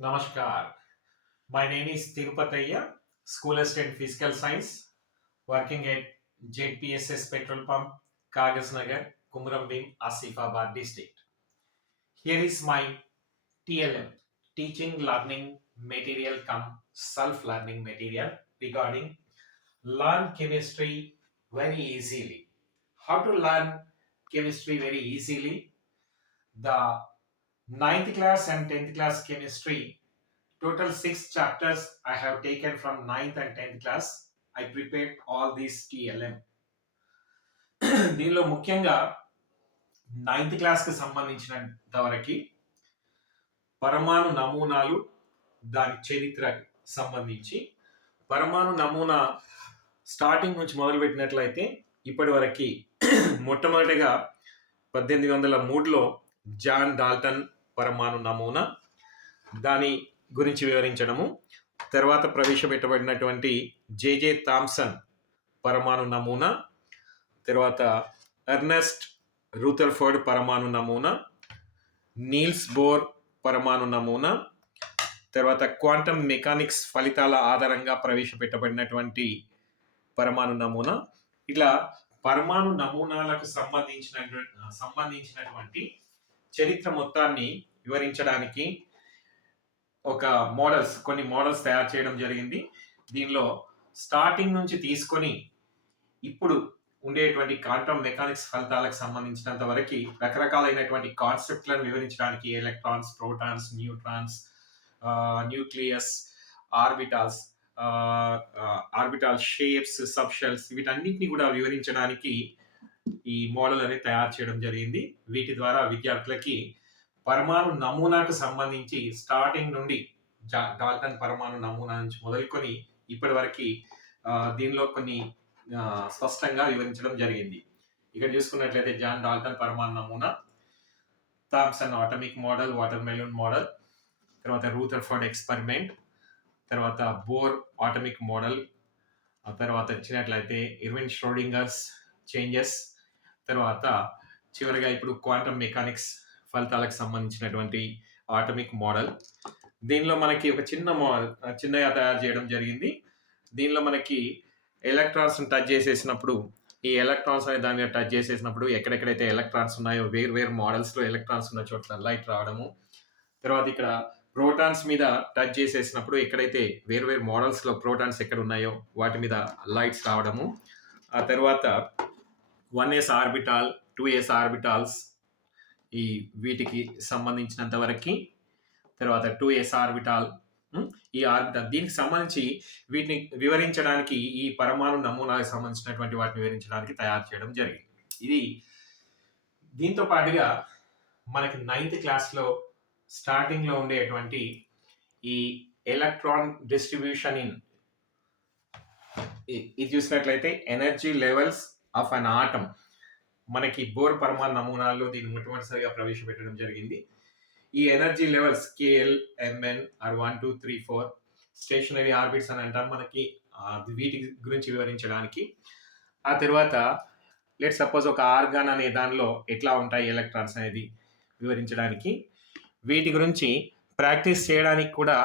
Namaskar. My name is Tirupataya, School Assistant Physical Science, working at ZPSS Petrol Pump, Kagas Nagar, Kumrambim, Asifabad District. Here is my TLM, Teaching Learning Material come Self-Learning Material regarding learn chemistry very easily. How to learn chemistry very easily? The ninth class and 10th class chemistry. Total 6 chapters I have taken from ninth and 10th class. I prepared all these TLM. దీనిలో ముఖ్యంగా ninth క్లాస్కి సంబంధించినంత వరకు పరమాణు నమూనాలు దాని చరిత్రకు సంబంధించి పరమాణు నమూనా స్టార్టింగ్ నుంచి మొదలుపెట్టినట్లయితే ఇప్పటి వరకు మొట్టమొదటిగా 1803లో జాన్ డాల్టన్ పరమాణు నమూనా దాని గురించి వివరించడము, తర్వాత ప్రవేశపెట్టబడినటువంటి జేజే థామ్సన్ పరమాణు నమూనా, తర్వాత ఎర్నెస్ట్ రూథర్ఫర్డ్ పరమాణు నమూనా, నీల్స్ బోర్ పరమాణు నమూనా, తర్వాత క్వాంటమ్ మెకానిక్స్ ఫలితాల ఆధారంగా ప్రవేశపెట్టబడినటువంటి పరమాణు నమూనా. ఇట్లా పరమాణు నమూనాలకు సంబంధించినటువంటి చరిత్ర మొత్తాన్ని వివరించడానికి కొన్ని మోడల్స్ తయారు చేయడం జరిగింది. దీనిలో స్టార్టింగ్ నుంచి తీసుకొని ఇప్పుడు ఉండేటువంటి క్వాంటమ్ మెకానిక్స్ ఫలితాలకు సంబంధించినంత వరకు రకరకాలైనటువంటి కాన్సెప్ట్లను వివరించడానికి electrons, protons, neutrons, nucleus, orbital shapes, subshells, వీటన్నిటిని కూడా వివరించడానికి ఈ మోడల్ అనేది తయారు చేయడం జరిగింది. వీటి ద్వారా విద్యార్థులకి పరమాణు నమూనాకు సంబంధించి స్టార్టింగ్ నుండి డాల్టన్ పరమాణు నమూనా నుంచి మొదలుకొని ఇప్పటి వరకు దీనిలో కొన్ని స్పష్టంగా వివరించడం జరిగింది. ఇక్కడ చూసుకున్నట్లయితే జాన్ డాల్టన్ పరమాణు నమూనా, Thomson atomic model, watermelon model, తర్వాత రూథర్ఫర్డ్ ఎక్స్పెరిమెంట్, తర్వాత బోర్ ఆటమిక్ మోడల్, తర్వాత వచ్చినట్లయితే ఇర్విన్ ష్రోడింగర్స్ చేంజెస్, తర్వాత చివరిగా ఇప్పుడు క్వాంటమ్ మెకానిక్స్ ఫలితాలకు సంబంధించినటువంటి ఆటమిక్ మోడల్. దీనిలో మనకి ఒక చిన్నగా తయారు చేయడం జరిగింది. దీనిలో మనకి ఎలక్ట్రాన్స్ టచ్ చేసేసినప్పుడు ఈ ఎలక్ట్రాన్స్ అనే దాని మీద టచ్ చేసేసినప్పుడు ఎక్కడెక్కడైతే ఎలక్ట్రాన్స్ ఉన్నాయో వేరు మోడల్స్లో ఎలక్ట్రాన్స్ ఉన్న చోట్ల లైట్ రావడము, తర్వాత ఇక్కడ ప్రోటాన్స్ మీద టచ్ చేసేసినప్పుడు ఎక్కడైతే వేరు మోడల్స్లో ప్రోటాన్స్ ఎక్కడ ఉన్నాయో వాటి మీద లైట్స్ రావడము, ఆ తర్వాత 1s ఆర్బిటాల్, 2s ఆర్బిటాల్స్ ఈ వీటికి సంబంధించినంత వరకు, తర్వాత 2s ఆర్బిటాల్, ఈ ఆర్బిటాల్ దీనికి సంబంధించి వీటిని వివరించడానికి ఈ పరమాణు నమూనాలకు సంబంధించినటువంటి వాటిని వివరించడానికి తయారు చేయడం జరిగింది. ఇది దీంతో పాటుగా మనకి నైన్త్ క్లాస్లో స్టార్టింగ్లో ఉండేటువంటి ఈ ఎలక్ట్రాన్ డిస్ట్రిబ్యూషన్ ఇది చూసినట్లయితే energy levels of an atom మనకి బోర్ పరమాణు నమూనాల్లో దీన్ని మొట్టమొదటిసారిగా ప్రవేశపెట్టడం జరిగింది. ఈ energy levels KL, MN are 1, 2, 3, 4 stationary orbits అని అంటాం మనకి, వీటి గురించి వివరించడానికి. ఆ తర్వాత లెట్ సపోజ్ ఒక ఆర్గాన్ అనే దానిలో ఎట్లా ఉంటాయి ఎలక్ట్రాన్స్ అనేది వివరించడానికి, వీటి గురించి ప్రాక్టీస్ చేయడానికి కూడా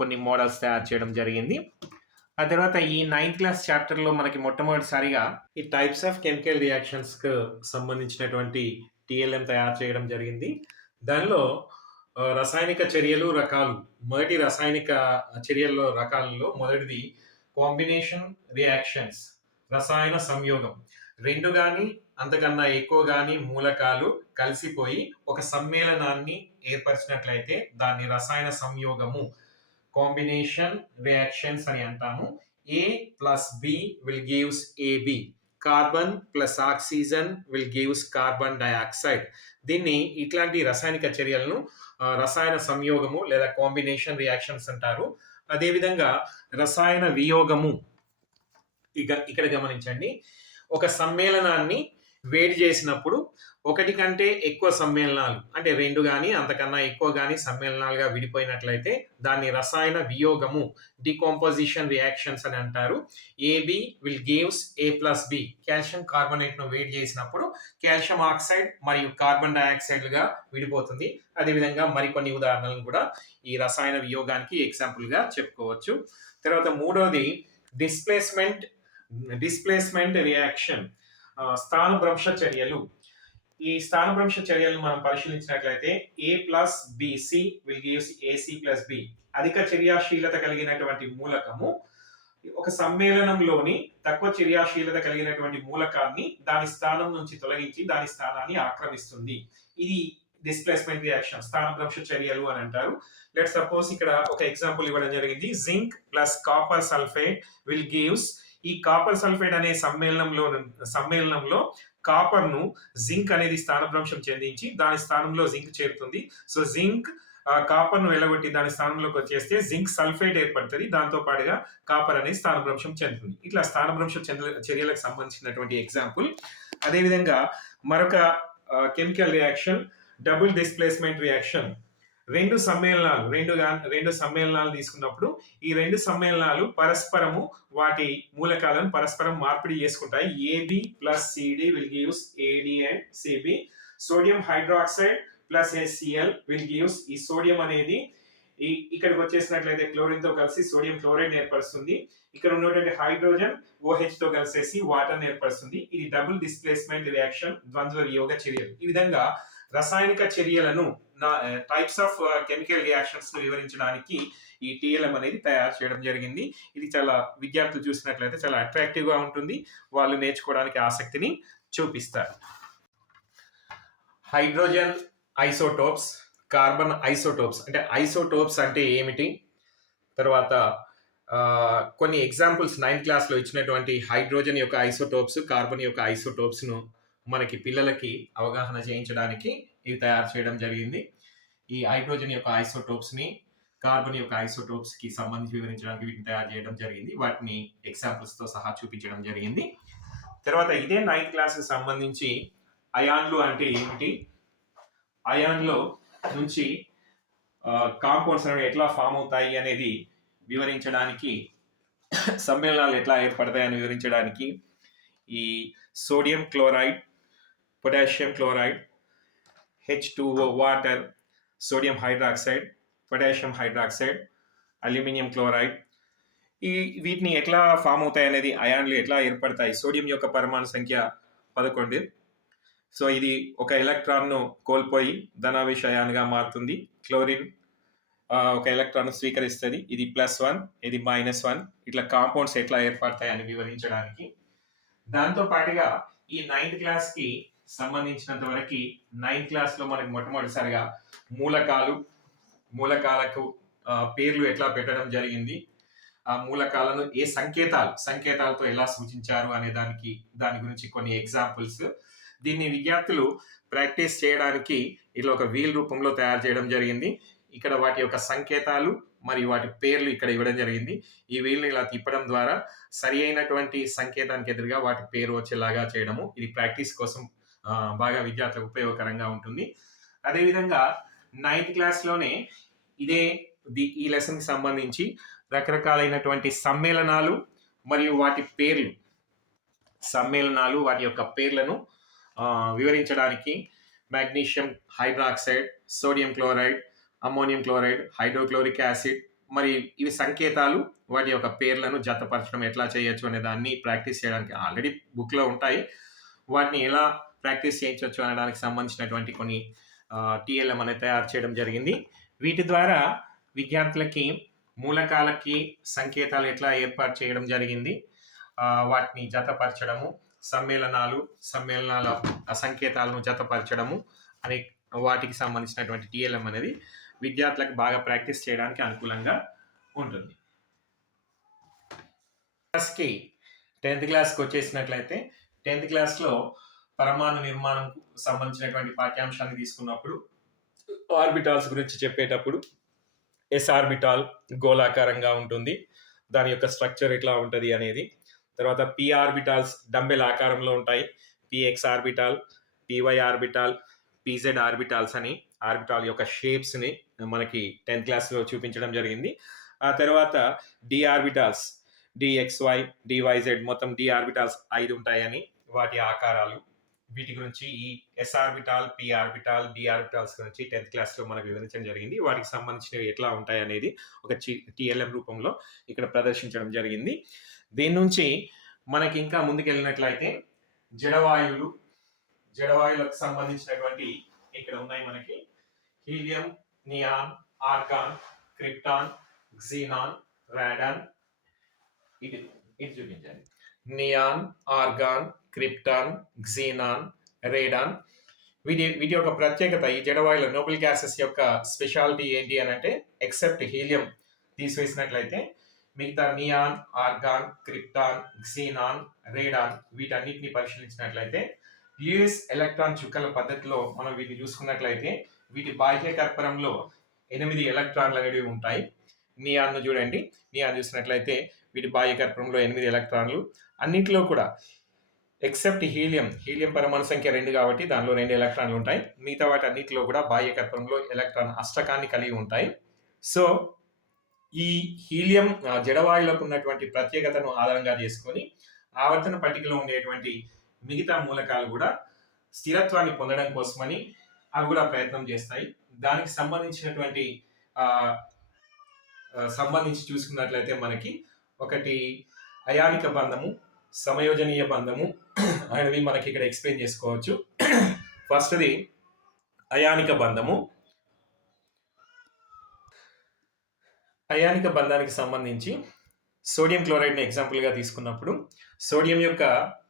కొన్ని మోడల్స్ తయారు చేయడం జరిగింది. ఆ తర్వాత ఈ నైన్త్ క్లాస్ చాప్టర్లో మనకి మొట్టమొదటిసారిగా ఈ టైప్స్ ఆఫ్ కెమికల్ రియాక్షన్స్కి సంబంధించినటువంటి TLM తయారు చేయడం జరిగింది. దానిలో రసాయనిక చర్యలు రకాలు, మొదటి రసాయనిక చర్యల్లో రకాలలో మొదటిది కాంబినేషన్ రియాక్షన్స్, రసాయన సంయోగం. 2 కానీ అంతకన్నా ఎక్కువ కానీ మూలకాలు కలిసిపోయి ఒక సమ్మేళనాన్ని ఏర్పరిచినట్లయితే దాన్ని రసాయన సంయోగము, కాంబినేషన్ రియాక్షన్స్ అని అంటాము. A plus B will gives AB. Carbon plus oxygen will gives carbon dioxide. దీన్ని ఇట్లాంటి రసాయనిక చర్యలను రసాయన సంయోగము లేదా కాంబినేషన్ రియాక్షన్స్ అంటారు. అదేవిధంగా రసాయన వియోగము, ఇక్కడ గమనించండి, ఒక సమ్మేళనాన్ని వేడి చేసినప్పుడు ఒకటి కంటే ఎక్కువ సమ్మేళనాలు అంటే 2 గాని, అంతకన్నా ఎక్కువ గాని సమ్మేళనాలుగా విడిపోయినట్లయితే దాన్ని రసాయన వియోగము డీకంపోజిషన్ రియాక్షన్స్ అని అంటారు. A B will gives A+B calcium కార్బోనేట్‌ను వేడి చేసినప్పుడు కాల్షియం ఆక్సైడ్ మరియు కార్బన్ డయాక్సైడ్‌లుగా విడిపోతుంది. అదేవిధంగా మరికొన్ని ఉదాహరణలను కూడా ఈ రసాయన వియోగానికి ఎగ్జాంపుల్‌గా చెప్పుకోవచ్చు. తర్వాత మూడోది డిస్ప్లేస్మెంట్ రియాక్షన్ స్థానభ్రంశ చర్యలు. ఈ స్థానభ్రంశ చర్యలను మనం పరిశీలించినట్లయితే A+BC విల్ గివ్స్ AC+B. అధిక చర్యాశీలత కలిగినటువంటి మూలకము ఒక సమ్మేళనంలోని తక్కువ చర్యాశీలత కలిగినటువంటి మూలకాన్ని దాని స్థానం నుంచి తొలగించి దాని స్థానాన్ని ఆక్రమిస్తుంది. ఇది డిస్ప్లేస్మెంట్ రియాక్షన్ స్థానభ్రంశ చర్యలు అని అంటారు. లెట్ సపోజ్ ఇక్కడ ఒక ఎగ్జాంపుల్ ఇవ్వడం జరిగింది. Zinc plus copper sulphate will gives. ఈ కాపర్ సల్ఫేట్ అనే సమ్మేళనంలో కాపర్ ను జింక్ అనేది స్థానభ్రంశం చెందించి దాని స్థానంలో జింక్ చేరుతుంది. సో జింక్ కాపర్ ను వెళ్ళగొట్టి దాని స్థానంలోకి వచ్చేస్తే జింక్ సల్ఫేట్ ఏర్పడుతుంది. దాంతో పాటుగా కాపర్ అనేది స్థానభ్రంశం చెందుతుంది. ఇట్లా స్థానభ్రంశ చర్యలకు సంబంధించినటువంటి ఎగ్జాంపుల్. అదేవిధంగా మరొక chemical reaction double displacement reaction. రెండు సమ్మేళనాలు తీసుకున్నప్పుడు ఈ రెండు సమ్మేళనాలు పరస్పరము వాటి మూలకాలను పరస్పరం మార్పిడి చేసుకుంటాయి. AB plus CD will gives AD and CB. Sodium hydroxide plus HCl will gives. ఈ సోడియం అనేది ఇక్కడికి వచ్చేసినట్లయితే క్లోరిన్ తో కలిసి సోడియం క్లోరైడ్ ఏర్పరుస్తుంది. ఇక్కడ ఉన్నటువంటి హైడ్రోజన్ OH తో కలిసేసి వాటర్ ఏర్పరుస్తుంది. ఇది డబుల్ డిస్ప్లేస్మెంట్ రియాక్షన్ ద్వంద్వ వియోగ చర్యలు. ఈ విధంగా రసాయనిక చర్యలను టైప్స్ ఆఫ్ కెమికల్ రియాక్షన్స్ ను వివరించడానికి ఈ TLM అనేది తయారు చేయడం జరిగింది. ఇది చాలా విద్యార్థులు చూసినట్లయితే చాలా అట్రాక్టివ్ గా ఉంటుంది. వాళ్ళు నేర్చుకోవడానికి ఆసక్తిని చూపిస్తారు. Hydrogen isotopes, carbon isotopes. అంటే ఐసోటోప్స్ అంటే ఏమిటి, తర్వాత కొన్ని ఎగ్జాంపుల్స్ 9th క్లాస్లో ఇచ్చినటువంటి హైడ్రోజన్ యొక్క ఐసోటోప్స్, కార్బన్ యొక్క ఐసోటోప్స్ ను మనకి పిల్లలకి అవగాహన చేయించడానికి ఇవి తయారు చేయడం జరిగింది. ఈ హైడ్రోజన్ యొక్క ఐసోటోప్స్ ని కార్బన్ యొక్క ఐసోటోప్స్ కి సంబంధించి వివరించడానికి వీటిని తయారు చేయడం జరిగింది. వాటిని ఎగ్జాంపుల్స్ తో సహా చూపించడం జరిగింది. తర్వాత ఇదే 9th క్లాస్ కి సంబంధించి అయాన్లు అంటే ఏమిటి, అయాన్లో నుంచి కాంపౌండ్స్ అనేవి ఎట్లా ఫామ్ అవుతాయి అనేది వివరించడానికి, సమ్మేళనాలు ఎట్లా ఏర్పడతాయని వివరించడానికి ఈ sodium chloride, potassium chloride, H2O water, sodium hydroxide, potassium hydroxide, aluminium chloride, వీటిని ఎట్లా ఫామ్ అవుతాయి అనేది, అయాన్లు ఎట్లా ఏర్పడతాయి. సోడియం యొక్క పరమాణు సంఖ్య 11. సో ఇది ఒక ఎలక్ట్రాన్ను కోల్పోయి ధనావేశ అయాన్గా మారుతుంది. క్లోరిన్ ఒక ఎలక్ట్రాన్ స్వీకరిస్తుంది. ఇది +1, ఇది -1. ఇట్లా కాంపౌండ్స్ ఎట్లా ఏర్పడతాయి అని వివరించడానికి. దాంతో పాటుగా ఈ 9th క్లాస్ కి సంబంధించినంత వరకు 9th క్లాస్ లో మనకి మొట్టమొదటిసారిగా మూలకాలకు పేర్లు ఎట్లా పెట్టడం జరిగింది, ఆ మూలకాలను ఏ సంకేతాలతో ఎలా సూచించారు అనే దాని గురించి కొన్ని ఎగ్జాంపుల్స్. దీన్ని విద్యార్థులు ప్రాక్టీస్ చేయడానికి ఇట్లా ఒక వీల్ రూపంలో తయారు చేయడం జరిగింది. ఇక్కడ వాటి యొక్క సంకేతాలు మరియు వాటి పేర్లు ఇక్కడ ఇవ్వడం జరిగింది. ఈ వీల్ని ఇలా తిప్పడం ద్వారా సరి అయినటువంటి సంకేతానికి ఎదురుగా వాటి పేరు వచ్చేలాగా చేయడము. ఇది ప్రాక్టీస్ కోసం బాగా విద్యార్థులకు ఉపయోగకరంగా ఉంటుంది. అదేవిధంగా 9th క్లాస్లోనే ఈ లెసన్కి సంబంధించి రకరకాలైనటువంటి సమ్మేళనాలు మరియు వాటి పేర్లు, సమ్మేళనాలు వాటి యొక్క పేర్లను వివరించడానికి magnesium hydroxide, sodium chloride, ammonium chloride, hydrochloric acid, మరి ఇవి సంకేతాలు, వాటి యొక్క పేర్లను జతపరచడం ఎట్లా చేయొచ్చు అనే దాన్ని ప్రాక్టీస్ చేయడానికి ఆల్రెడీ బుక్లో ఉంటాయి. వాటిని ఎలా ప్రాక్టీస్ చేయించవచ్చు అనడానికి సంబంధించినటువంటి కొన్ని TLM అనేది తయారు చేయడం జరిగింది. వీటి ద్వారా విద్యార్థులకి మూలకాలకి సంకేతాలు ఎట్లా ఏర్పాటు చేయడం జరిగింది, వాటిని జతపరచడము, సమ్మేళనాల సంకేతాలను జతపరచడము అనే వాటికి సంబంధించినటువంటి TLM అనేది విద్యార్థులకు బాగా ప్రాక్టీస్ చేయడానికి అనుకూలంగా ఉంటుంది. 10th క్లాస్కి వచ్చేసినట్లయితే 10th క్లాస్లో పరమాణు నిర్మాణం సంబంధించినటువంటి పాఠ్యాంశాన్ని తీసుకున్నప్పుడు ఆర్బిటాల్స్ గురించి చెప్పేటప్పుడు S ఆర్బిటాల్ గోళాకారంగా ఉంటుంది, దాని యొక్క స్ట్రక్చర్ ఎట్లా ఉంటుంది అనేది. తర్వాత P ఆర్బిటాల్స్ డంబెల్ ఆకారంలో ఉంటాయి. PX orbital py orbital, pz orbitals అని ఆర్బిటాల్ యొక్క షేప్స్ని మనకి 10th క్లాస్లో చూపించడం జరిగింది. ఆ తర్వాత డి ఆర్బిటాల్స్, dxy, dyz మొత్తం డి ఆర్బిటాల్స్ 5 ఉంటాయని వాటి ఆకారాలు, వీటి గురించి ఈ S orbital, P orbital, D orbitals గురించి 10th క్లాస్లో మనకు వివరించడం జరిగింది. వాటికి సంబంధించినవి ఎట్లా ఉంటాయి అనేది ఒక టిఎల్ఎం రూపంలో ఇక్కడ ప్రదర్శించడం జరిగింది. దీని నుంచి మనకి ఇంకా ముందుకెళ్ళినట్లయితే జడవాయువులకు సంబంధించినటువంటి ఇక్కడ ఉన్నాయి మనకి helium, neon, argon, krypton, xenon, radon. ఇది చూపించండి. Neon, argon, krypton, xenon, radon. వీటి యొక్క ప్రత్యేకత, ఈ జడవాయుల నోబెల్ గ్యాసెస్ యొక్క స్పెషాలిటీ ఏంటి అని అంటే, ఎక్సెప్ట్ హీలియం తీసివేసినట్లయితే మిగతా neon, argon, krypton, xenon, radon వీటన్నిటిని పరిశీలించినట్లయితే ల్యూయిస్ ఎలక్ట్రాన్ చుక్కల పద్ధతిలో మనం వీటిని చూసుకున్నట్లయితే వీటి బాహ్య కర్పరంలో 8 ఎలక్ట్రాన్లు అనేవి ఉంటాయి. నియాన్ను చూడండి, నియాన్ చూసినట్లయితే వీటి బాహ్య కర్పరంలో 8 ఎలక్ట్రాన్లు. అన్నింటిలో కూడా ఎక్సెప్ట్ హీలియం పరమాణు సంఖ్య 2 కాబట్టి దానిలో 2 ఎలక్ట్రాన్లు ఉంటాయి. మిగతా వాటి అన్నింటిలో కూడా బాహ్య కర్పరంలో ఎలక్ట్రాన్ అష్టకాన్ని కలిగి ఉంటాయి. సో ఈ హీలియం జడవాయువులకు ఉన్నటువంటి ప్రత్యేకతను ఆధారంగా చేసుకొని ఆవర్తన పట్టికలో ఉండేటువంటి మిగతా మూలకాలు కూడా స్థిరత్వాన్ని పొందడం కోసమని అవి కూడా ప్రయత్నం చేస్తాయి. దానికి సంబంధించి చూసుకున్నట్లయితే మనకి ఒకటి అయానిక బంధము, సమయోజనీయ బంధము అనేవి మనకి ఇక్కడ ఎక్స్ప్లెయిన్ చేసుకోవచ్చు. ఫస్ట్ది అయానిక బంధము. అయానిక బంధానికి సంబంధించి సోడియం క్లోరైడ్ని ఎగ్జాంపుల్గా తీసుకున్నప్పుడు సోడియం యొక్క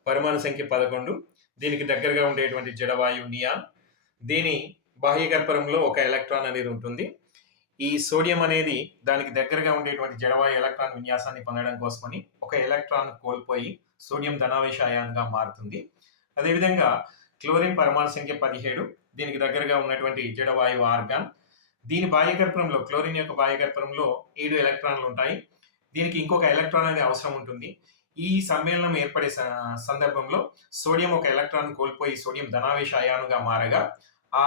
పరమాణు సంఖ్య 11, దీనికి దగ్గరగా ఉండేటువంటి జడవాయువు నియాన్, దీని బాహ్య కర్పరంలో ఒక ఎలక్ట్రాన్ అనేది ఉంటుంది. ఈ సోడియం అనేది దానికి దగ్గరగా ఉండేటువంటి జడవాయు ఎలక్ట్రాన్ విన్యాసాన్ని పొందడం కోసమని ఒక ఎలక్ట్రాన్ కోల్పోయి సోడియం ధనావేశ అయాన్గా మారుతుంది. అదేవిధంగా క్లోరిన్ పరమాణు సంఖ్య 17, దీనికి దగ్గరగా ఉన్నటువంటి జడవాయువు ఆర్గాన్, దీని బాహ్యకర్పరంలో క్లోరిన్ యొక్క బాహ్యకర్పరంలో 7 ఎలక్ట్రాన్లు ఉంటాయి. దీనికి ఇంకొక ఎలక్ట్రాన్ అనేది అవసరం ఉంటుంది. ఈ సమ్మేళనం ఏర్పడే సందర్భంలో సోడియం ఒక ఎలక్ట్రాన్ కోల్పోయి సోడియం ధనావేశ అయానుగా మారగా ఆ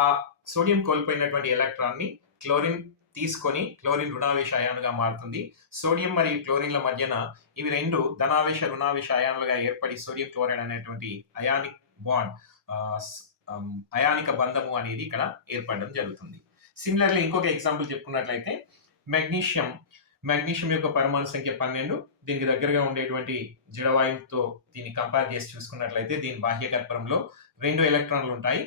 సోడియం కోల్పోయినటువంటి ఎలక్ట్రాన్ని క్లోరిన్ తీసుకొని క్లోరిన్ రుణావేశ అయానుగా మారుతుంది. సోడియం మరియు క్లోరిన్ల మధ్యన ఇవి రెండు ధనావేశ రుణావేశ అయానులుగా ఏర్పడి సోడియం క్లోరైడ్ అనేటువంటి అయానిక్ బాండ్, అయానిక బంధము అనేది ఇక్కడ ఏర్పడడం జరుగుతుంది. సిమిలర్లీ ఇంకొక ఎగ్జాంపుల్ చెప్పుకున్నట్లయితే మెగ్నీషియం యొక్క పరమాణు సంఖ్య 12, దీనికి దగ్గరగా ఉండేటువంటి జడవాయువుతో దీన్ని కంపేర్ చేసి చూసుకున్నట్లయితే దీని బాహ్య కర్పరంలో 2 ఎలక్ట్రాన్లు ఉంటాయి.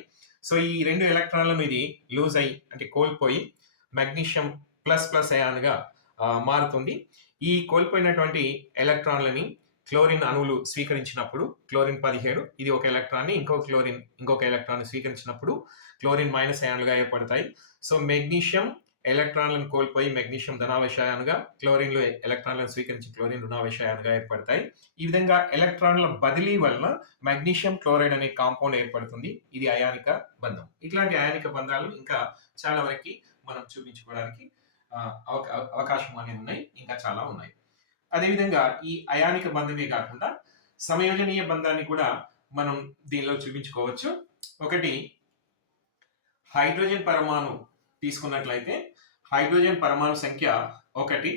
సో ఈ 2 ఎలక్ట్రాన్లను ఇది లూజ్ అయ్యి అంటే కోల్పోయి మెగ్నీషియం ప్లస్ ప్లస్ అయాన్గా మారుతుంది. ఈ కోల్పోయినటువంటి ఎలక్ట్రాన్లని క్లోరిన్ అణువులు స్వీకరించినప్పుడు క్లోరిన్ 17, ఇది ఒక ఎలక్ట్రాన్ని ఇంకొక ఎలక్ట్రాన్ స్వీకరించినప్పుడు క్లోరిన్ మైనస్ అయాన్లుగా ఏర్పడతాయి. సో మెగ్నీషియం ఎలక్ట్రాన్లను కోల్పోయి మెగ్నీషియం ధనావేశ అయాన్గా, క్లోరిన్లు ఎలక్ట్రాన్లను స్వీకరించి క్లోరిన్ రుణావేశ అయాన్గా ఏర్పడతాయి. ఈ విధంగా ఎలక్ట్రాన్ల బదిలీ వలన మెగ్నీషియం క్లోరైడ్ అనే కాంపౌండ్ ఏర్పడుతుంది. ఇది అయానిక బంధం. ఇట్లాంటి అయానిక బంధాలు ఇంకా చాలా వరకు మనం చూపించుకోవడానికి అవకాశం అనేది ఉన్నాయి, ఇంకా చాలా ఉన్నాయి. అదేవిధంగా ఈ అయానిక బంధమే కాకుండా సమయోజనీయ బంధాన్ని కూడా మనం దీనిలో చూపించుకోవచ్చు. ఒకటి హైడ్రోజన్ పరమాణు తీసుకున్నట్లయితే హైడ్రోజన్ పరమాణు సంఖ్య 1,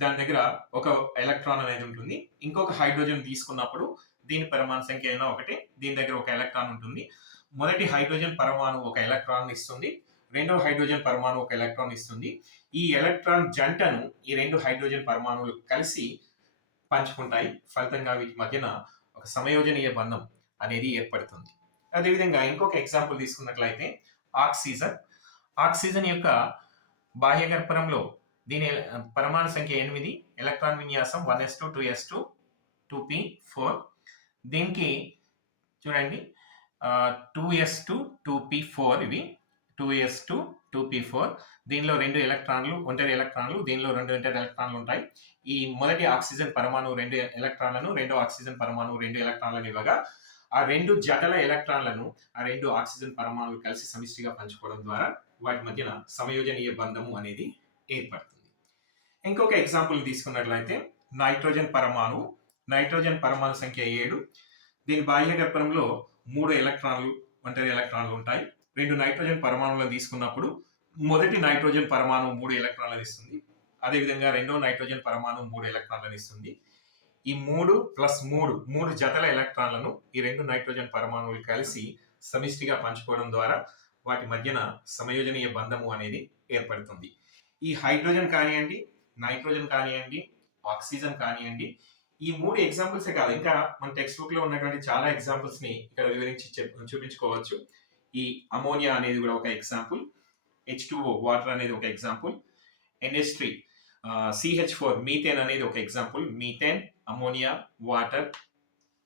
దాని దగ్గర ఒక ఎలక్ట్రాన్ అనేది ఉంటుంది. ఇంకొక హైడ్రోజన్ తీసుకున్నప్పుడు దీని పరమాణు సంఖ్య అయినా 1, దీని దగ్గర ఒక ఎలక్ట్రాన్ ఉంటుంది. మొదటి హైడ్రోజన్ పరమాణు ఒక ఎలక్ట్రాన్ ఇస్తుంది, రెండవ హైడ్రోజన్ పరమాణు ఒక ఎలక్ట్రాన్ ఇస్తుంది. ఈ ఎలక్ట్రాన్ జంటను ఈ 2 హైడ్రోజన్ పరమాణువులు కలిసి పంచుకుంటాయి. ఫలితంగా వీటి మధ్యన ఒక సమయోజనీయ బంధం అనేది ఏర్పడుతుంది. అదేవిధంగా ఇంకొక ఎగ్జాంపుల్ తీసుకున్నట్లయితే ఆక్సిజన్ యొక్క బాహ్య గర్భరంలో దీని పరమాణు సంఖ్య 8, ఎలక్ట్రాన్ విన్యాసం 1s2 2s2 2p4. దీనికి చూడండి 2s2 2p4, ఇవి 2s2 2p4. దీనిలో 2 ఎలక్ట్రాన్లు, ఒంటరి ఎలక్ట్రాన్లు, దీనిలో 2 ఒంటరి ఎలక్ట్రాన్లు ఉంటాయి. ఈ మొదటి ఆక్సిజన్ పరమాణు 2 ఎలక్ట్రాన్లను, రెండో ఆక్సిజన్ పరమాణు 2 ఎలక్ట్రాన్లను ఇవ్వగా ఆ 2 జటల ఎలక్ట్రాన్లను ఆ 2 ఆక్సిజన్ పరమాణువులు కలిసి సమిష్టిగా పంచుకోవడం ద్వారా వాటి మధ్యన సమయోజనీయ బంధము అనేది ఏర్పడుతుంది. ఇంకొక ఎగ్జాంపుల్ తీసుకున్నట్లయితే నైట్రోజన్ పరమాణు సంఖ్య 7, దీని బాహ్య గర్భంలో 3 ఎలక్ట్రాన్లు, ఒంటరి ఎలక్ట్రాన్లు ఉంటాయి. 2 నైట్రోజన్ పరమాణువులను తీసుకున్నప్పుడు మొదటి నైట్రోజన్ పరమాణువు 3 ఎలక్ట్రాన్లను ఇస్తుంది. అదేవిధంగా రెండో నైట్రోజన్ పరమాణువు 3 ఎలక్ట్రాన్లను ఇస్తుంది. ఈ 3 ప్లస్ 3 జతల ఎలక్ట్రాన్లను ఈ 2 నైట్రోజన్ పరమాణువులు కలిసి సమిష్టిగా పంచుకోవడం ద్వారా వాటి మధ్యన సమయోజనీయ బంధము అనేది ఏర్పడుతుంది. ఈ హైడ్రోజన్ కానివ్వండి, నైట్రోజన్ కానివ్వండి, ఆక్సిజన్ కానివ్వండి, ఈ 3 ఎగ్జాంపుల్సే కాదు, ఇంకా మన టెక్స్ట్ బుక్ లో ఉన్నటువంటి చాలా ఎగ్జాంపుల్స్ ని ఇక్కడ వివరించి చూపించుకోవచ్చు. ఈ అమోనియా అనేది కూడా ఒక ఎగ్జాంపుల్, H2O వాటర్ అనేది ఒక ఎగ్జాంపుల్, NH3 CH4 మీథేన్ అనేది ఒక ఎగ్జాంపుల్. మీథేన్, అమోనియా, వాటర్,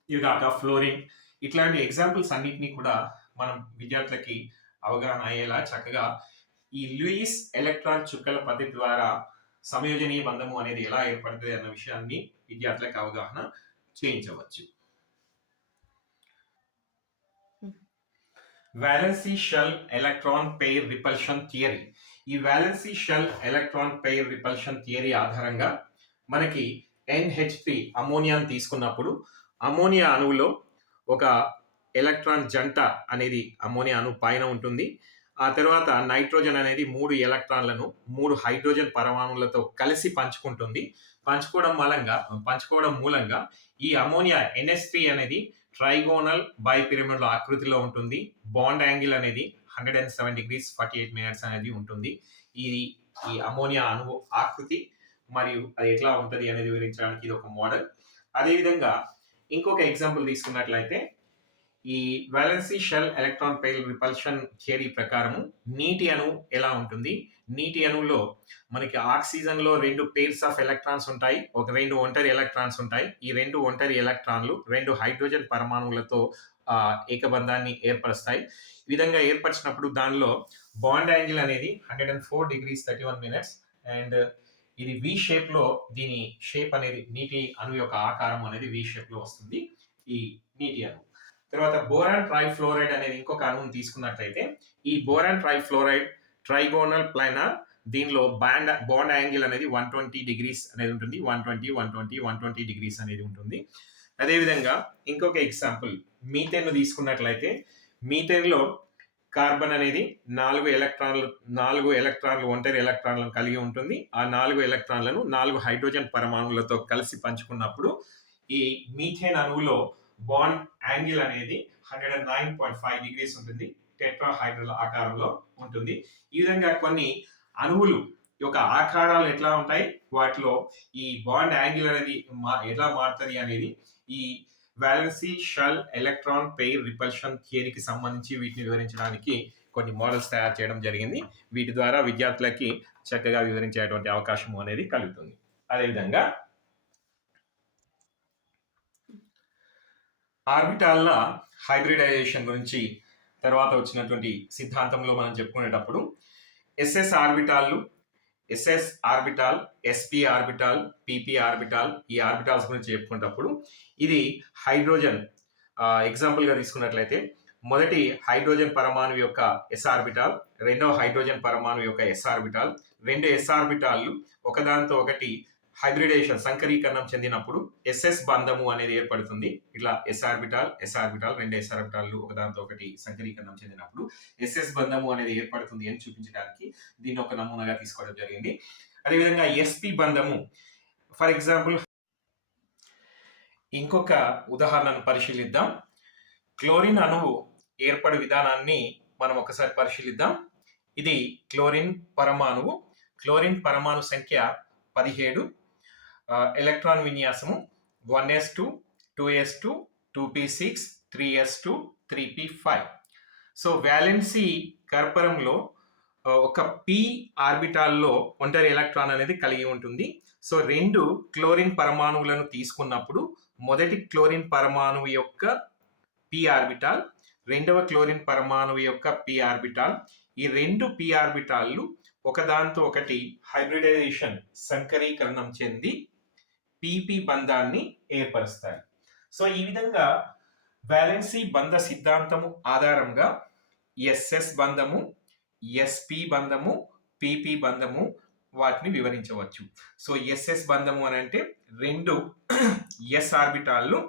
ఇవి కాక ఫ్లోరిన్, ఇట్లాంటి ఎగ్జాంపుల్స్ అన్నిటినీ కూడా మనం విద్యార్థులకి అవగాహన అయ్యేలా చక్కగా ఈ లూయిస్ ఎలక్ట్రాన్ చుక్కల పద్ధతి ద్వారా సమయోజనీయ బంధము అనేది ఎలా ఏర్పడుతుంది అన్న విషయాన్ని విద్యార్థులకు అవగాహన చేయించవచ్చు. Valency shell electron pair repulsion theory. ఈ valency shell electron pair repulsion theory ఆధారంగా మనకి NH3 అమోనియాను తీసుకున్నప్పుడు అమోనియా అణువులో ఒక ఎలక్ట్రాన్ జంట అనేది అమోనియా అణువు పైన ఉంటుంది. ఆ తర్వాత నైట్రోజన్ అనేది 3 ఎలక్ట్రాన్లను 3 హైడ్రోజన్ పరమాణువులతో కలిసి పంచుకోవడం మూలంగా ఈ అమోనియా NH3 అనేది ట్రైగోనల్ బైపిరమిడ్ ఆకృతిలో ఉంటుంది. బాండ్ యాంగిల్ అనేది 107 degrees 48 minutes అనేది ఉంటుంది. ఈ అమోనియా అణువు ఆకృతి మరియు అది ఎట్లా ఉంటుంది అనేది వివరించడానికి ఇది ఒక మోడల్. అదేవిధంగా ఇంకొక ఎగ్జాంపుల్ తీసుకున్నట్లయితే ఈ valency shell electron pair repulsion theory ప్రకారం నీటి అణువు ఎలా ఉంటుంది. నీటి అణువులో మనకి ఆక్సిజన్ లో 2 పేర్స్ ఆఫ్ ఎలక్ట్రాన్స్ ఉంటాయి, ఒక 2 ఒంటరి ఎలక్ట్రాన్స్ ఉంటాయి. ఈ 2 ఒంటరి ఎలక్ట్రాన్లు 2 హైడ్రోజన్ పరమాణువులతో ఏకబంధాన్ని ఏర్పరుస్తాయి. ఈ విధంగా ఏర్పరిచినప్పుడు దానిలో బాండ్ యాంగిల్ అనేది 104 degrees 31 minutes అండ్ ఇది వి షేప్ లో, దీని షేప్ అనేది నీటి అణువు యొక్క ఆకారం అనేది వి షేప్ లో వస్తుంది ఈ నీటి అణువు. తర్వాత బోరాన్ ట్రైఫ్లోరైడ్ అనేది ఇంకొక అణువుని తీసుకున్నట్లయితే ఈ బోరాన్ ట్రైఫ్లోరైడ్ ట్రైగోనల్ ప్లానార్, దీనిలో బాండ్ యాంగిల్ అనేది 120 degrees అనేది ఉంటుంది. 120 degrees అనేది ఉంటుంది. అదేవిధంగా ఇంకొక ఎగ్జాంపుల్ మీథేన్ తీసుకున్నట్లయితే మీథేన్ లో కార్బన్ అనేది 4 ఎలక్ట్రాన్లు ఒంటరి ఎలక్ట్రాన్లను కలిగి ఉంటుంది. ఆ 4 ఎలక్ట్రాన్లను 4 హైడ్రోజన్ పరమాణువులతో కలిసి పంచుకున్నప్పుడు ఈ మీథేన్ అణువులో బాండ్ యాంగిల్ అనేది 109.5 degrees ఉంటుంది. టెట్రాహైడ్రల్ ఆకారంలో ఉంటుంది. ఈ విధంగా కొన్ని అణువులు యొక్క ఆకారాలు ఎట్లా ఉంటాయి, వాటిలో ఈ బాండ్ యాంగిల్ అనేది ఎట్లా మారుతుంది అనేది ఈ valency shell electron pair repulsion థియరీకి సంబంధించి వీటిని వివరించడానికి కొన్ని మోడల్స్ తయారు చేయడం జరిగింది. వీటి ద్వారా విద్యార్థులకి చక్కగా వివరించేటువంటి అవకాశం అనేది కలుగుతుంది. అదేవిధంగా ఆర్బిటాల్ల హైబ్రిడైజేషన్ గురించి తర్వాత వచ్చినటువంటి సిద్ధాంతంలో మనం చెప్పుకునేటప్పుడు S S orbital, S P orbital, P P orbital, ఈ ఆర్బిటాల్స్ గురించి చెప్పుకునేటప్పుడు ఇది హైడ్రోజన్ ఎగ్జాంపుల్ గా తీసుకున్నట్లయితే మొదటి హైడ్రోజన్ పరమాణు యొక్క ఎస్ ఆర్బిటాల్, రెండవ హైడ్రోజన్ పరమాణు యొక్క ఎస్ ఆర్బిటాల్, 2 ఎస్ ఆర్బిటాల్లు ఒకదానితో ఒకటి హైబ్రిడేషన్ సంకరీకరణం చెందినప్పుడు ఎస్ఎస్ బంధము అనేది ఏర్పడుతుంది. ఇట్లా ఎస్ ఆర్బిటాల్ 2 ఎస్ ఆర్బిటాల్లు ఒకదానితో ఒకటి సంకరీకరణం చెందినప్పుడు ఎస్ఎస్ బంధము అనేది ఏర్పడుతుంది అని చూపించడానికి దీన్ని ఒక నమూనాగా తీసుకోవడం జరిగింది. అదేవిధంగా ఎస్పి బంధము, ఫర్ ఎగ్జాంపుల్ ఇంకొక ఉదాహరణను పరిశీలిద్దాం. క్లోరిన్ అణువు ఏర్పడే విధానాన్ని మనం ఒకసారి పరిశీలిద్దాం. ఇది క్లోరిన్ పరమాణు సంఖ్య 17, ఎలక్ట్రాన్ విన్యాసము 1s2, 2s2, 2p6, 3s2, 3p5. So valency కర్పరంలో ఒక పి ఆర్బిటాల్లో ఒంటరి ఎలక్ట్రాన్ అనేది కలిగి ఉంటుంది. సో 2 క్లోరిన్ పరమాణువులను తీసుకున్నప్పుడు మొదటి క్లోరిన్ పరమాణువు యొక్క పి ఆర్బిటాల్, రెండవ క్లోరిన్ పరమాణువు యొక్క పి ఆర్బిటాల్, ఈ 2 పి ఆర్బిటాల్లు ఒకదాంతో ఒకటి హైబ్రిడైజేషన్ సంకరీకరణం చెంది పిపి బంధాన్ని ఏర్పరుస్తాయి. సో ఈ విధంగా వాలెన్సీ బంధ సిద్ధాంతము ఆధారంగా ఎస్ఎస్ బంధము, ఎస్పి బంధము, పిపి బంధము వాటిని వివరించవచ్చు. సో ఎస్ఎస్ బంధము అని అంటే 2 ఎస్ ఆర్బిటాల్లు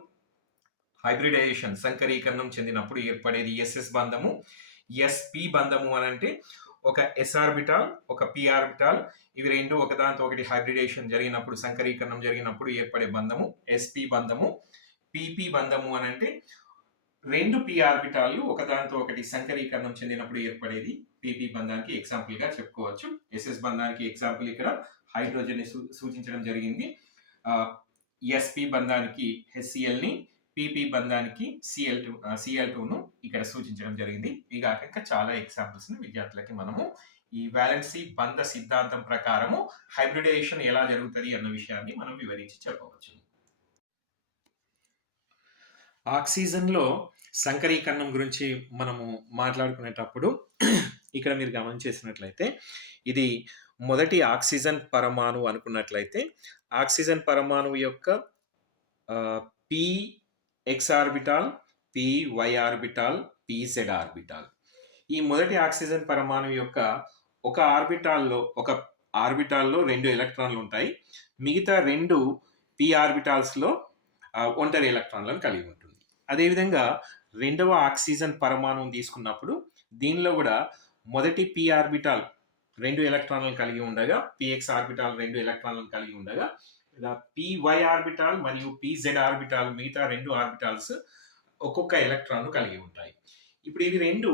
హైబ్రిడైజేషన్ సంకరీకరణం చెందినప్పుడు ఏర్పడేది ఎస్ఎస్ బంధము. ఎస్పి బంధము అని అంటే ఒక ఎస్ ఆర్బిటాల్, ఒక పి ఆర్బిటాల్, ఇవి రెండు ఒకదానితో ఒకటి హైబ్రిడేషన్ జరిగినప్పుడు, సంకరీకరణం జరిగినప్పుడు ఏర్పడే బంధము ఎస్పి బంధము. పిపి బంధము అని అంటే రెండు పి ఆర్బిటాల్లు ఒకదానితో ఒకటి సంకరీకరణం చెందినప్పుడు ఏర్పడేది పిపి బంధానికి ఎగ్జాంపుల్ గా చెప్పుకోవచ్చు. ఎస్ఎస్ బంధానికి ఎగ్జాంపుల్ ఇక్కడ హైడ్రోజన్ ని సూచించడం జరిగింది. ఎస్పి బంధానికి హెచ్సిఎల్ ని, పిపి బంధానికి సిఎల్2ను ఇక్కడ సూచించడం జరిగింది. ఇక ఇంకా చాలా ఎగ్జాంపుల్స్ ని విద్యార్థులకి మనము ఈ వ్యాలెన్సీ బంధ సిద్ధాంతం ప్రకారము హైబ్రిడైజేషన్ ఎలా జరుగుతుంది అన్న విషయాన్ని మనం వివరించి చెప్పవచ్చు. ఆక్సిజన్లో సంకరీకరణం గురించి మనము మాట్లాడుకునేటప్పుడు ఇక్కడ మీరు గమనించేసినట్లయితే ఇది మొదటి ఆక్సిజన్ పరమాణువు అనుకున్నట్లయితే ఆక్సిజన్ పరమాణువు యొక్క PX orbital, PY orbital, PZ orbital. ఈ మొదటి ఆక్సిజన్ పరమాణువు యొక్క ఒక ఆర్బిటాల్లో 2 ఎలక్ట్రాన్లు ఉంటాయి. మిగతా 2 పి ఆర్బిటాల్స్లో ఒంటరి ఎలక్ట్రాన్లను కలిగి ఉంటుంది. అదేవిధంగా రెండవ ఆక్సిజన్ పరమాణువుని తీసుకున్నప్పుడు దీనిలో కూడా మొదటి పి ఆర్బిటాల్ 2 ఎలక్ట్రాన్లను కలిగి ఉండగా, పిఎక్స్ ఆర్బిటాల్ 2 ఎలక్ట్రాన్లను కలిగి ఉండగా, పివై ఆర్బిటాల్ మరియు పిజెడ్ ఆర్బిటాల్ మిగతా 2 ఆర్బిటాల్స్ ఒక్కొక్క ఎలక్ట్రాన్ కలిగి ఉంటాయి. ఇప్పుడు ఇవి 2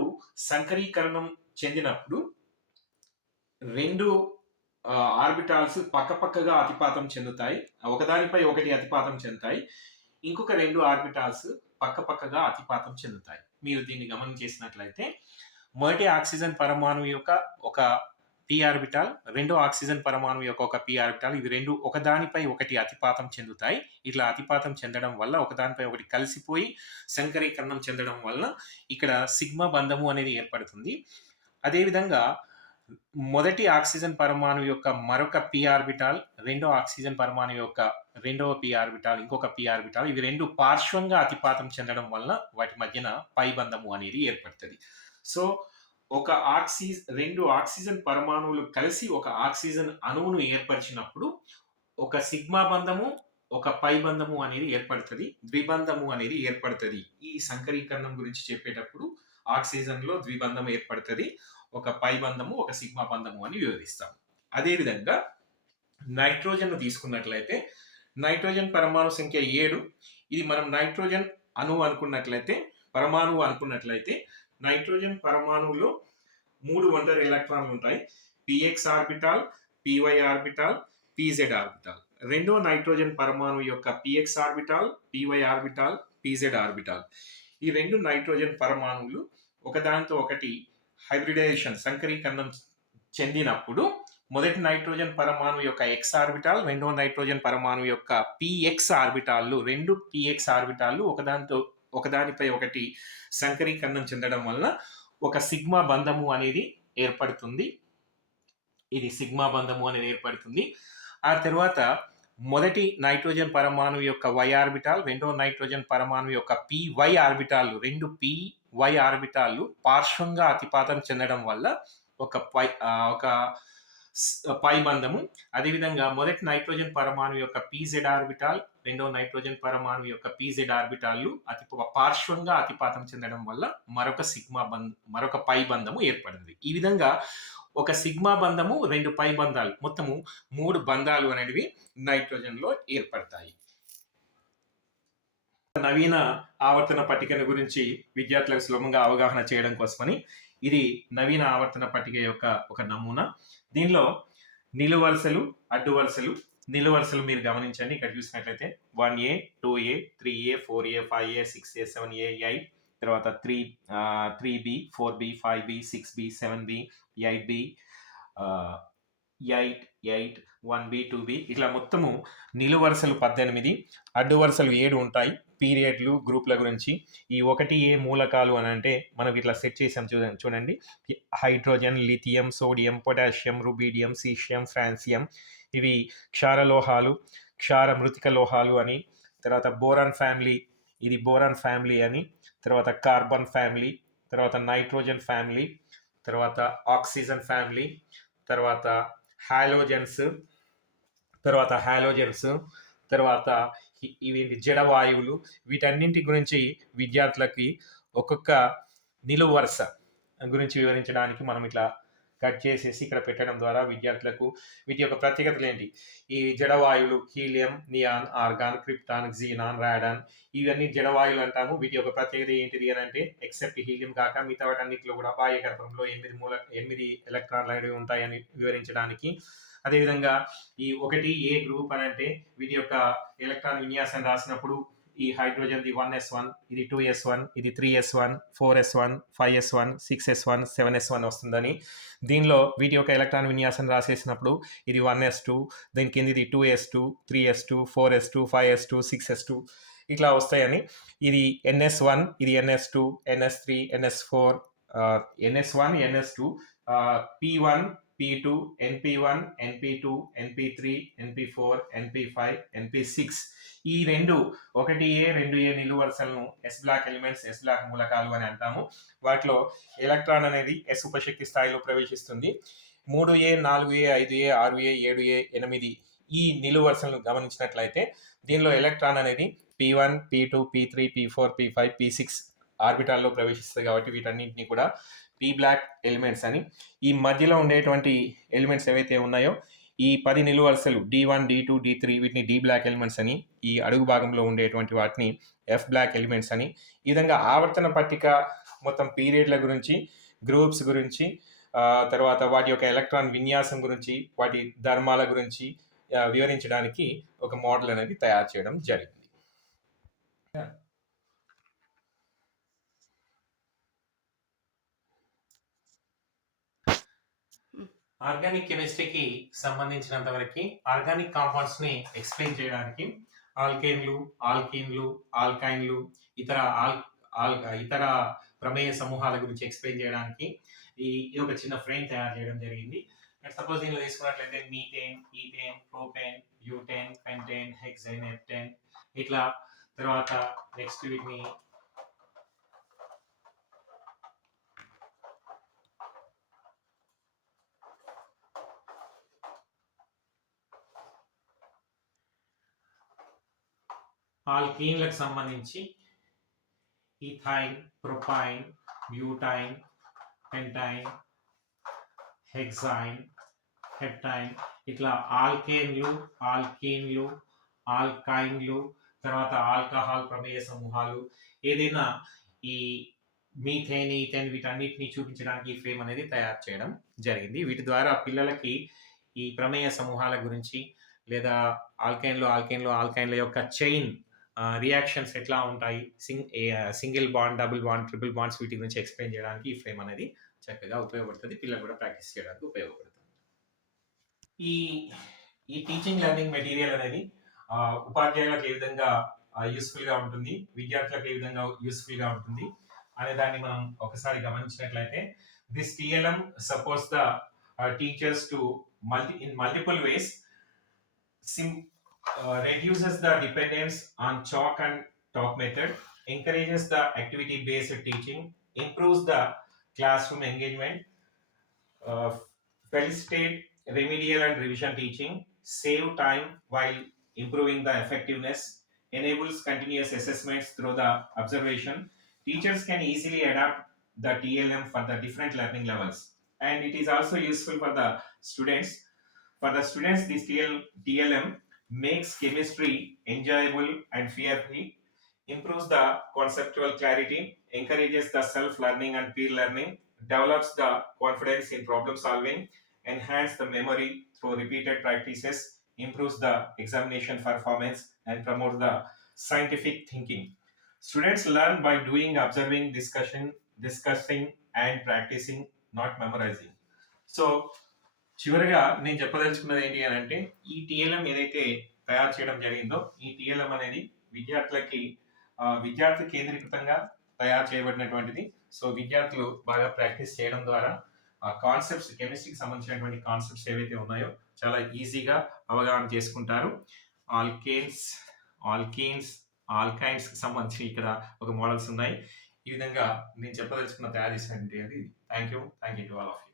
సంకరీకరణం చెందినప్పుడు 2 ఆర్బిటాల్స్ పక్కపక్కగా అతిపాతం చెందుతాయి, ఒకదానిపై ఒకటి అతిపాతం చెందుతాయి. ఇంకొక 2 ఆర్బిటాల్స్ పక్కపక్కగా అతిపాతం చెందుతాయి. మీరు దీన్ని గమనించేసినట్లయితే మొదటి ఆక్సిజన్ పరమాణువు యొక్క ఒక పి ఆర్బిటాల్, రెండో ఆక్సిజన్ పరమాణువు యొక్క ఒక పి ఆర్బిటాల్, ఇవి 2 ఒకదానిపై ఒకటి అతిపాతం చెందుతాయి. ఇట్లా అతిపాతం చెందడం వల్ల ఒకదానిపై ఒకటి కలిసిపోయి సంకరీకరణం చెందడం వల్ల ఇక్కడ సిగ్మా బంధము అనేది ఏర్పడుతుంది. అదేవిధంగా మొదటి ఆక్సిజన్ పరమాణువు యొక్క మరొక పి ఆర్బిటాల్, రెండో ఆక్సిజన్ పరమాణువు యొక్క రెండవ పి ఆర్బిటాల్, ఇంకొక పి ఆర్బిటాల్, ఇవి 2 పార్శ్వంగా అతిపాతం చెందడం వల్ల వాటి మధ్యన పై బంధము అనేది ఏర్పడుతుంది. సో ఒక 2 ఆక్సిజన్ పరమాణువులు కలిసి ఒక ఆక్సిజన్ అణువును ఏర్పరిచినప్పుడు ఒక సిగ్మా బంధము, ఒక పై బంధము అనేది ఏర్పడుతుంది, ద్విబంధము అనేది ఏర్పడుతుంది. ఈ సంకరీకరణం గురించి చెప్పేటప్పుడు ఆక్సిజన్లో ద్విబంధం ఏర్పడుతుంది, ఒక పై బంధము, ఒక సిగ్మా బంధము అని వివరిస్తాం. అదేవిధంగా నైట్రోజన్ తీసుకున్నట్లయితే నైట్రోజన్ పరమాణు సంఖ్య 7. ఇది మనం నైట్రోజన్ అణువు అనుకున్నట్లయితే, పరమాణువు అనుకున్నట్లయితే నైట్రోజన్ పరమాణువులో 3 ఒంటరి ఎలక్ట్రాన్లు ఉంటాయి. PX orbital, PY orbital, PZ orbital. రెండో నైట్రోజన్ పరమాణువు యొక్క PX orbital, PY orbital, PZ orbital. ఈ 2 నైట్రోజన్ పరమాణువులు ఒకదానితో ఒకటి హైబ్రిడైజేషన్ సంకరీకరణం చెందినప్పుడు మొదటి నైట్రోజన్ పరమాణువు యొక్క ఎక్స్ ఆర్బిటాల్, రెండో నైట్రోజన్ పరమాణువు యొక్క పిఎక్స్ ఆర్బిటాల్లు, 2 పిఎక్స్ ఆర్బిటాల్లు ఒకదానిపై ఒకటి సంకరీకరణం చెందడం వల్ల ఒక సిగ్మా బంధము అనేది ఏర్పడుతుంది. ఇది సిగ్మా బంధము అనేది ఏర్పడుతుంది. ఆ తర్వాత మొదటి నైట్రోజన్ పరమాణువు యొక్క వై ఆర్బిటాల్, రెండో నైట్రోజన్ పరమాణువు యొక్క పివై ఆర్బిటాల్లు, 2 పివై ఆర్బిటాల్లు పార్శ్వంగా అతిపాతం చెందడం వల్ల ఒక పై బంధము. అదేవిధంగా మొదటి నైట్రోజన్ పరమాణువు యొక్క పిజెడ్ ఆర్బిటాల్, రెండో నైట్రోజన్ పరమాణువు యొక్క పిజెడ్ ఆర్బిటాల్లు పార్శ్వంగా అతిపాతం చెందడం వల్ల మరొక పై బంధము ఏర్పడింది. ఈ విధంగా ఒక సిగ్మా బంధము, 2 పై బంధాలు, మొత్తము 3 బంధాలు అనేవి నైట్రోజన్లో ఏర్పడతాయి. నవీన ఆవర్తన పట్టికను గురించి విద్యార్థులకు సులభంగా అవగాహన చేయడం కోసమని ఇది నవీన ఆవర్తన పట్టిక యొక్క ఒక నమూనా. దీనిలో నిలువు వరుసలు, అడ్డు వరుసలు. నిలువు వరుసలు మీరు గమనించండి, ఇక్కడ చూసినట్లయితే 1A, 2A, 3A, 4A, 5A, 6A, 7A, 8, తర్వాత 3B, 4B, 5B, 6B, 7B, 8B, 8, 1B, 2B, ఇట్లా మొత్తము నిలువు వరుసలు 18, అడ్డు వరుసలు 7 ఉంటాయి. పీరియడ్లు, గ్రూప్ల గురించి ఈ 1A మూలకాలు అని అంటే మనం ఇట్లా సెట్ చేసాం చూడండి. Hydrogen, lithium, sodium, potassium, rubidium, caesium, francium, ఇవి క్షారలోహాలు, క్షార మృతిక లోహాలు అని. తర్వాత బోరాన్ ఫ్యామిలీ, ఇది బోరాన్ ఫ్యామిలీ అని. తర్వాత కార్బన్ ఫ్యామిలీ, తర్వాత నైట్రోజన్ ఫ్యామిలీ, తర్వాత ఆక్సిజన్ ఫ్యామిలీ, తర్వాత హాలోజన్స్, తర్వాత ఇవేంటి జడ వాయువులు వీటన్నింటి గురించి విద్యార్థులకి ఒక్కొక్క నిలువు వరుస గురించి వివరించడానికి మనం ఇట్లా కట్ చేసేసి ఇక్కడ పెట్టడం ద్వారా విద్యార్థులకు వీటి యొక్క ప్రత్యేకతలు ఏంటి, ఈ జడవాయువులు helium, neon, argon, krypton, xenon, radon ఇవన్నీ జడవాయువులు అంటాము. వీటి యొక్క ప్రత్యేకత ఏంటిది అని అంటే ఎక్సెప్ట్ హీలియం కాక మిగతా వాటన్నిటిలో కూడా బాహ్య గర్భంలో 8 ఎలక్ట్రాన్లు అనేవి ఉంటాయని వివరించడానికి. అదేవిధంగా ఈ 1A గ్రూప్ అని అంటే వీటి యొక్క ఎలక్ట్రాన్ విన్యాసం రాసినప్పుడు ఈ హైడ్రోజన్ ది 1s1, ఇది 2s1, ఇది 3s1, 4s1, 5s1, 6s1, 7s1 వస్తుందని. దీనిలో వీటి యొక్క ఎలక్ట్రాన్ విన్యాసం రాసేసినప్పుడు ఇది 1s2, దీని కింద ఇది 2s2, 3s2, 4s2, 5s2, 6s2 ఇట్లా వస్తాయని. ఇది ns1, ఇది ns2, ns3, ns4, ns1, ns2, p1, p2, np1, np2, np3, np4, np5, np6 ఈ 1A 2A నిలువు వరుసలను S block elements, S block మూలకాలు అని అంటాము. వాటిలో ఎలక్ట్రాన్ అనేది ఎస్ ఉపశక్తి స్థాయిలో ప్రవేశిస్తుంది. 3A 4A 5A 6A 7A 8 ఈ నిలువు వరుసలను గమనించినట్లయితే దీనిలో ఎలక్ట్రాన్ అనేది p1, p2, p3, p4, p5, p6 ఆర్బిటాల్లో ప్రవేశిస్తుంది. కాబట్టి వీటన్నింటినీ కూడా పీ బ్లాక్ ఎలిమెంట్స్ అని. ఈ మధ్యలో ఉండేటువంటి ఎలిమెంట్స్ ఏవైతే ఉన్నాయో ఈ 10 నిలువు వరుసలు D1, D2, D3 వీటిని డి బ్లాక్ ఎలిమెంట్స్ అని, ఈ అడుగు భాగంలో ఉండేటువంటి వాటిని ఎఫ్ బ్లాక్ ఎలిమెంట్స్ అని. ఈ విధంగా ఆవర్తన పట్టిక మొత్తం పీరియడ్ల గురించి, గ్రూప్స్ గురించి, తర్వాత వాటి యొక్క ఎలక్ట్రాన్ విన్యాసం గురించి, వాటి ధర్మాల గురించి వివరించడానికి ఒక మోడల్ అనేది తయారు చేయడం జరిగింది. ఆర్గానిక్ కెమిస్ట్రీకి సంబంధించినంత వరకు ఆర్గానిక్ కాంపౌండ్స్ ని ఎక్స్ప్లెయిన్ చేయడానికి ఆల్కేన్లు, ఆల్కీన్లు, ఆల్కైన్లు, ఇతర ప్రమేయ సమూహాల గురించి ఎక్స్ప్లెయిన్ చేయడానికి ఈ ఒక చిన్న ఫ్రేమ్ తయారు చేయడం జరిగింది. సపోజ్ దీనిలో తీసుకున్నట్లయితే methane, ethane, propane, butane, pentane, hexane, heptane ఇట్లా. తర్వాత నెక్స్ట్ వీటిని ఆల్కీన్లకు సంబంధించి ఈథైన్, ప్రొపైన్, బ్యూటైన్, పెంటైన్, హెక్సైన్, హెప్టైన్ ఇట్లా ఆల్కేన్లు, ఆల్కీన్లు, ఆల్కైన్లు, తర్వాత ఆల్కహాల్ ప్రమేయ సమూహాలు. ఏదైనా ఈ మీథేన్, ఈథేన్ వీటన్నిటిని చూపించడానికి ఈ ఫ్రేమ్ అనేది తయారు చేయడం జరిగింది. వీటి ద్వారా పిల్లలకి ఈ ప్రమేయ సమూహాల గురించి లేదా ఆల్కైన్ల యొక్క చైన్ రియాక్షన్స్ ఎట్లా ఉంటాయి, single bond, double bond, triple bonds వీటి గురించి ఎక్స్ప్లెయిన్ చేయడానికి ఈ ఫ్రేమ్ అనేది చక్కగా ఉపయోగపడుతుంది. పిల్లలు కూడా ప్రాక్టీస్ చేయడానికి ఉపయోగపడుతుంది. ఈ టీచింగ్ లెర్నింగ్ మెటీరియల్ అనేది ఉపాధ్యాయులకు ఏ విధంగా యూస్ఫుల్గా ఉంటుంది, విద్యార్థులకు ఏ విధంగా యూస్ఫుల్గా ఉంటుంది అనే దాన్ని మనం ఒకసారి గమనించినట్లయితే, this TLM supports the teachers to in multiple ways. Reduces the dependence on chalk and talk method, encourages the activity-based teaching, improves the classroom engagement, facilitate remedial and revision teaching, save time while improving the effectiveness, enables continuous assessments through the observation. Teachers can easily adapt the TLM for the different learning levels, and it is also useful for the students. For the students, this TLM makes chemistry enjoyable and fear-free, improves the conceptual clarity, encourages the self-learning and peer learning, develops the confidence in problem solving, enhances the memory through repeated practices, improves the examination performance, and promotes the scientific thinking. Students learn by doing, observing, discussing, and practicing, not memorizing. So, చివరిగా నేను చెప్పదలుచుకున్నది ఏంటి అని అంటే, ఈ TLM ఏదైతే తయారు చేయడం జరిగిందో ఈ TLM అనేది విద్యార్థి కేంద్రీకృతంగా తయారు చేయబడినటువంటిది. సో విద్యార్థులు బాగా ప్రాక్టీస్ చేయడం ద్వారా ఆ కాన్సెప్ట్స్, కెమిస్ట్రీకి సంబంధించినటువంటి కాన్సెప్ట్స్ ఏవైతే ఉన్నాయో చాలా ఈజీగా అవగాహన చేసుకుంటారు. ఆల్కీన్స్, ఆల్కైన్స్కి సంబంధించి ఇక్కడ ఒక మోడల్స్ ఉన్నాయి. ఈ విధంగా నేను చెప్పదలుచుకున్న తయారు చేసినటువంటి thank you to all of you.